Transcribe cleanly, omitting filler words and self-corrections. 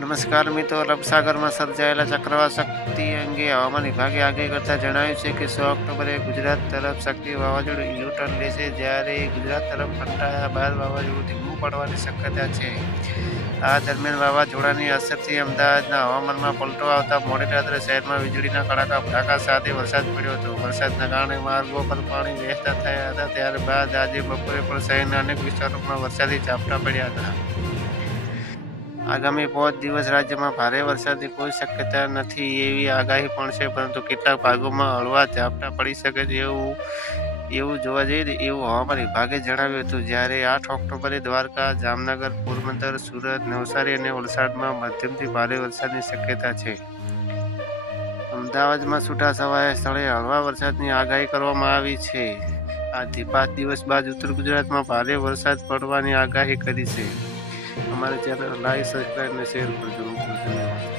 નમસ્કાર મિત્રો, અરબ સાગરમાં સર્જાયેલા ચક્રવાત શક્તિ અંગે હવામાન વિભાગે આગાહી કરતા જણાવ્યું છે કે 6 ઓક્ટોબરે ગુજરાત તરફ સક્રિય વાવાઝોડું યુ-ટર્ન લેશે, જ્યારે ગુજરાત તરફ ફંટાયા બાદ વાવાઝોડું ધીમું પડવાની શક્યતા છે. આ દરમિયાન વાવાઝોડાની અસરથી અમદાવાદના હવામાનમાં પલટો આવતા મોડી રાત્રે શહેરમાં વીજળીના કડાકા ભડાકા સાથે વરસાદ પડ્યો હતો. વરસાદના કારણે માર્ગો પર પાણી વહેતા થયા હતા. ત્યારબાદ આજે બપોરે પણ શહેરના અનેક વિસ્તારોમાં વરસાદી ઝાપટા પડ્યા હતા. આગામી 5 દિવસ રાજ્યમાં ભારે વરસાદની કોઈ શક્યતા નથી એવી આગાહી પણ છે, પરંતુ કેટલાક ભાગોમાં હળવા ઝાપટા પડી શકે છે એવું જોવા જઈએ એવું હવામાન વિભાગે જણાવ્યું હતું. જ્યારે 8 ઓક્ટોબરે દ્વારકા, જામનગર, પોરબંદર, સુરત, નવસારી અને વલસાડમાં મધ્યમથી ભારે વરસાદની શક્યતા છે. અમદાવાદમાં છૂટાછવાયા સ્થળે હળવા વરસાદની આગાહી કરવામાં આવી છે. આજથી 5 દિવસ બાદ ઉત્તર ગુજરાતમાં ભારે વરસાદ પડવાની આગાહી કરી છે. અમારે ચેનલ લાઈક, સબસ્ક્રાઈબ અને શેર કરજો. ધન્યવાદ.